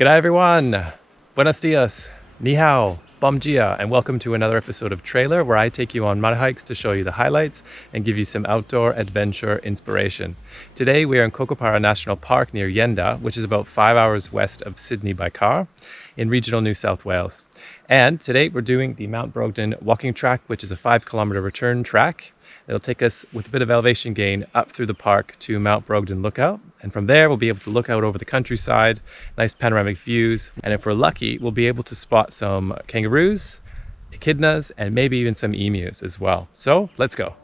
G'day everyone, buenos dias, ni hao, bom dia, and welcome to another episode of Trailer, where I take you on mud hikes to show you the highlights and give you some outdoor adventure inspiration. Today we are in Cocoparra National Park near Yenda, which is about 5 hours west of Sydney by car, in regional New South Wales. And today we're doing the Mount Brogden walking track, which is a 5-kilometer return track. It'll take us with a bit of elevation gain up through the park to Mount Brogden Lookout. And from there, we'll be able to look out over the countryside, nice panoramic views. And if we're lucky, we'll be able to spot some kangaroos, echidnas, and maybe even some emus as well. So let's go.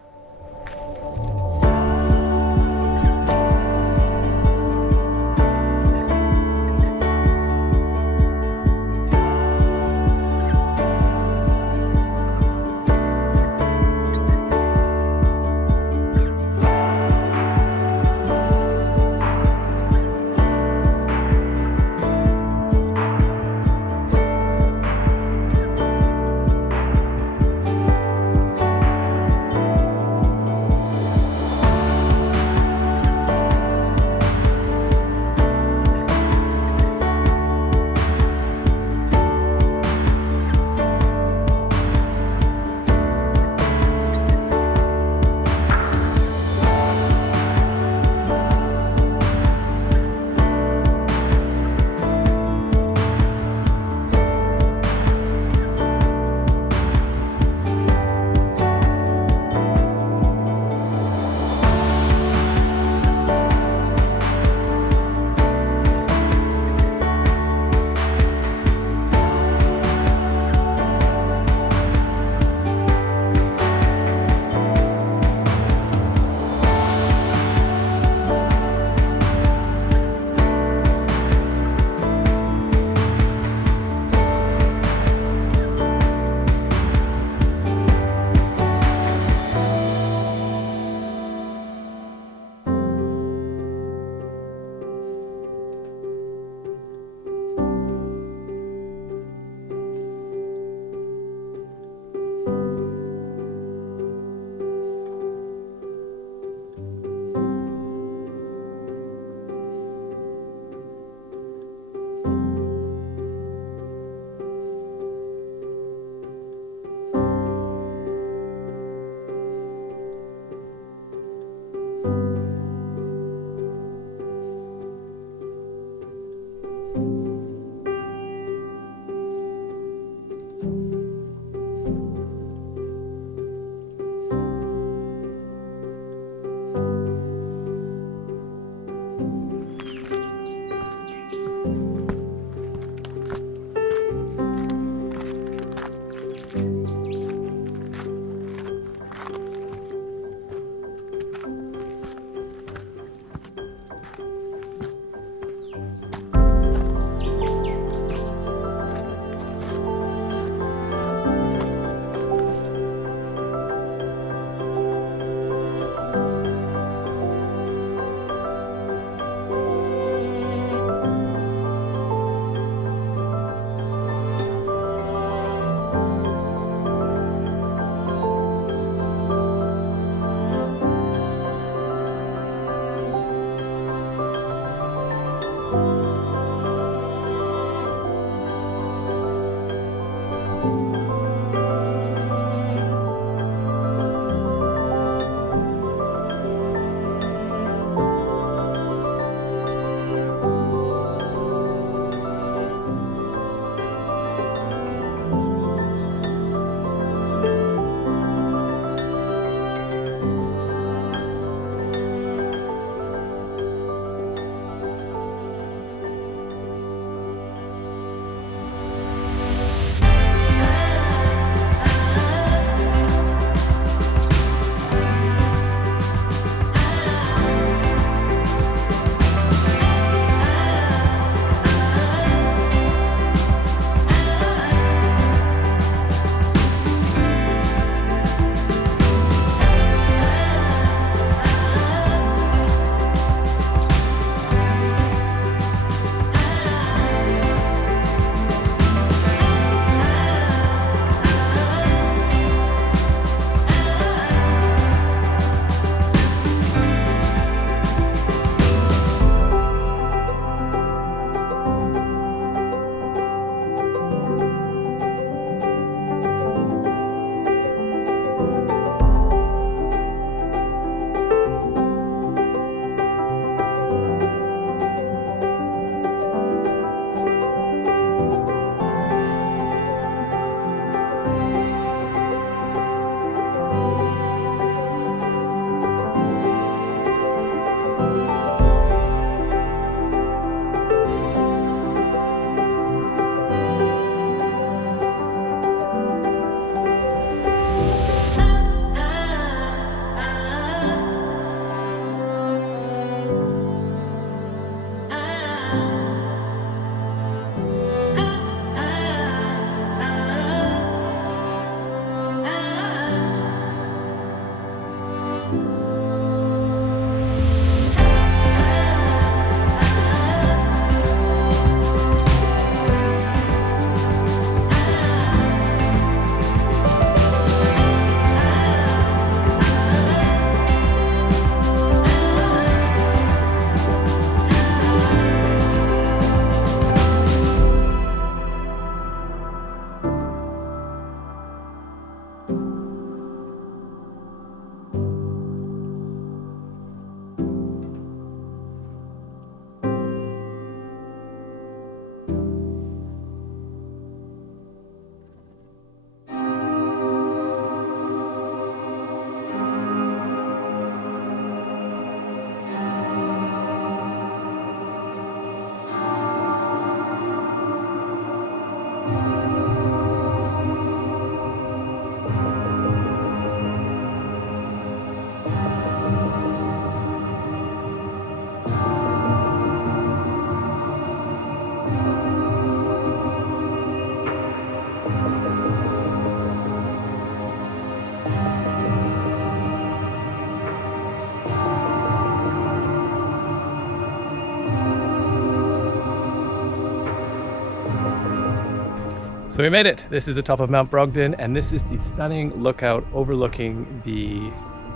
So we made it. This is the top of Mount Brogden, and this is the stunning lookout overlooking the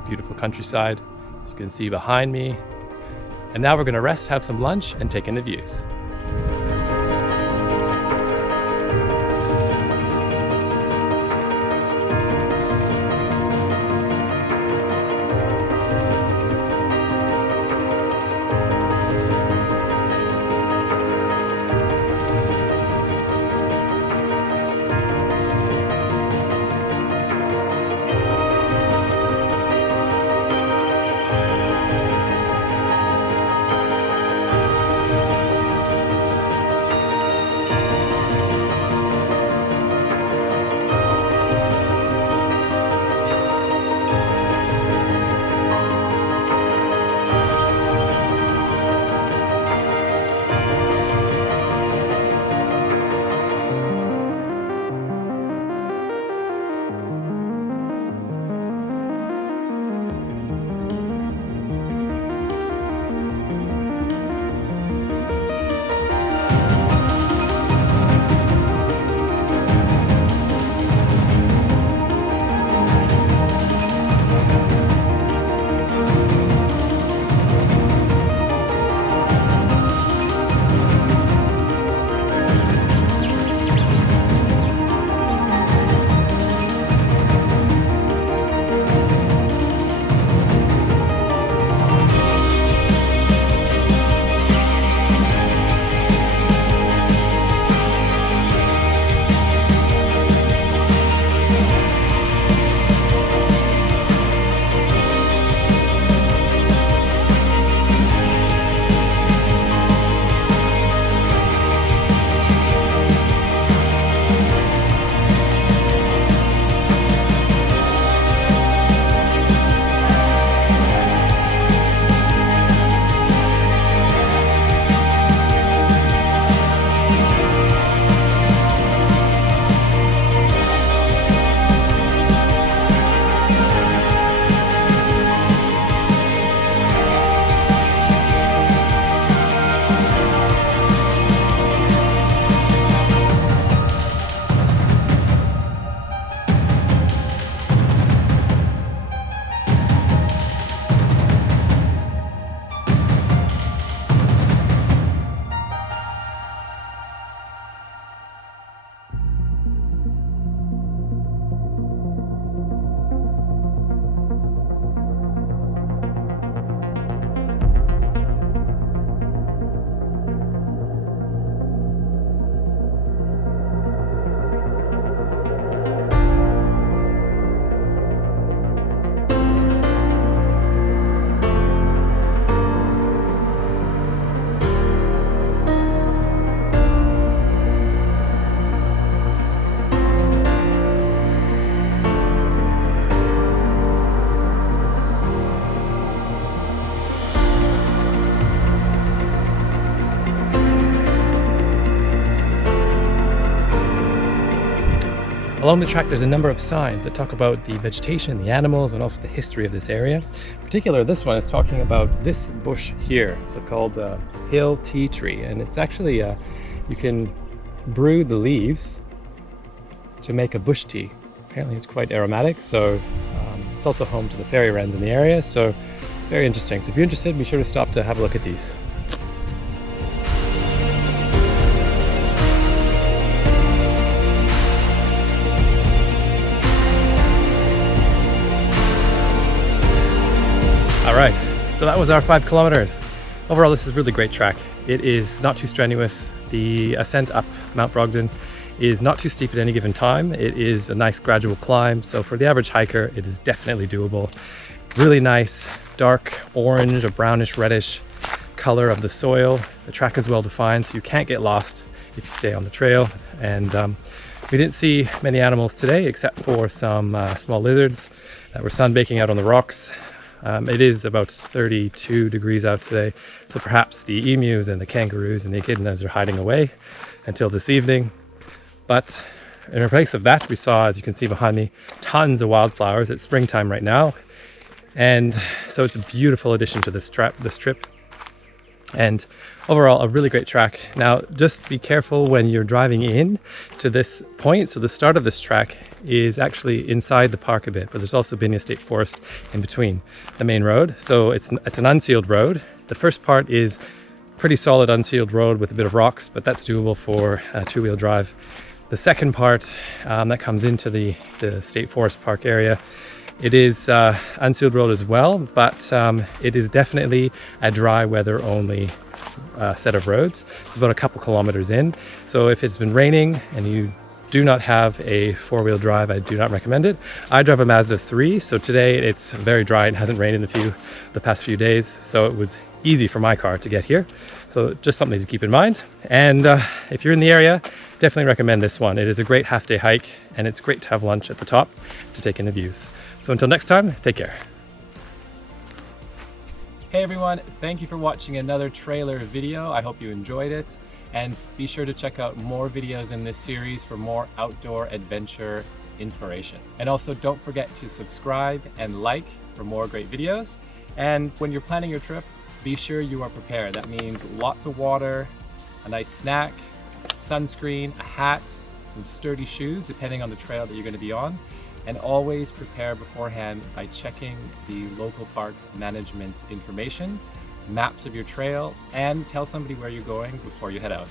beautiful countryside, as you can see behind me. And now we're going to rest, have some lunch, and take in the views. Along the track, there's a number of signs that talk about the vegetation, the animals, and also the history of this area. In particular, this one is talking about this bush here, so called hill tea tree. And it's actually, you can brew the leaves to make a bush tea. Apparently it's quite aromatic, so it's also home to the fairy wrens in the area, so very interesting. So if you're interested, be sure to stop to have a look at these. All right, so that was our 5 kilometers. Overall, this is a really great track. It is not too strenuous. The ascent up Mount Brogden is not too steep at any given time. It is a nice gradual climb. So for the average hiker, it is definitely doable. Really nice, dark orange or brownish reddish color of the soil. The track is well defined, so you can't get lost if you stay on the trail. And we didn't see many animals today, except for some small lizards that were sunbaking out on the rocks. It is about 32 degrees out today, so perhaps the emus and the kangaroos and the echidnas are hiding away until this evening. But in place of that, we saw, as you can see behind me, tons of wildflowers. It's springtime right now, and so it's a beautiful addition to this trip. And overall, a really great track. Now, just be careful when you're driving in to this point. So the start of this track is actually inside the park a bit, but there's also Binya State Forest in between the main road. So it's an unsealed road. The first part is pretty solid unsealed road with a bit of rocks, but that's doable for two-wheel drive. The second part that comes into the State Forest Park area, it is unsealed road as well, but it is definitely a dry weather only set of roads. It's about a couple kilometers in. So if it's been raining and you do not have a four-wheel drive, I do not recommend it. I drive a Mazda 3, so today it's very dry and hasn't rained in the past few days. So it was easy for my car to get here. So just something to keep in mind. And if you're in the area, definitely recommend this one. It is a great half-day hike, and it's great to have lunch at the top to take in the views. So until next time, take care. Hey everyone, thank you for watching another trailer video. I hope you enjoyed it. And be sure to check out more videos in this series for more outdoor adventure inspiration. And also don't forget to subscribe and like for more great videos. And when you're planning your trip, be sure you are prepared. That means lots of water, a nice snack, sunscreen, a hat, some sturdy shoes depending on the trail that you're going to be on, and always prepare beforehand by checking the local park management information, maps of your trail, and tell somebody where you're going before you head out.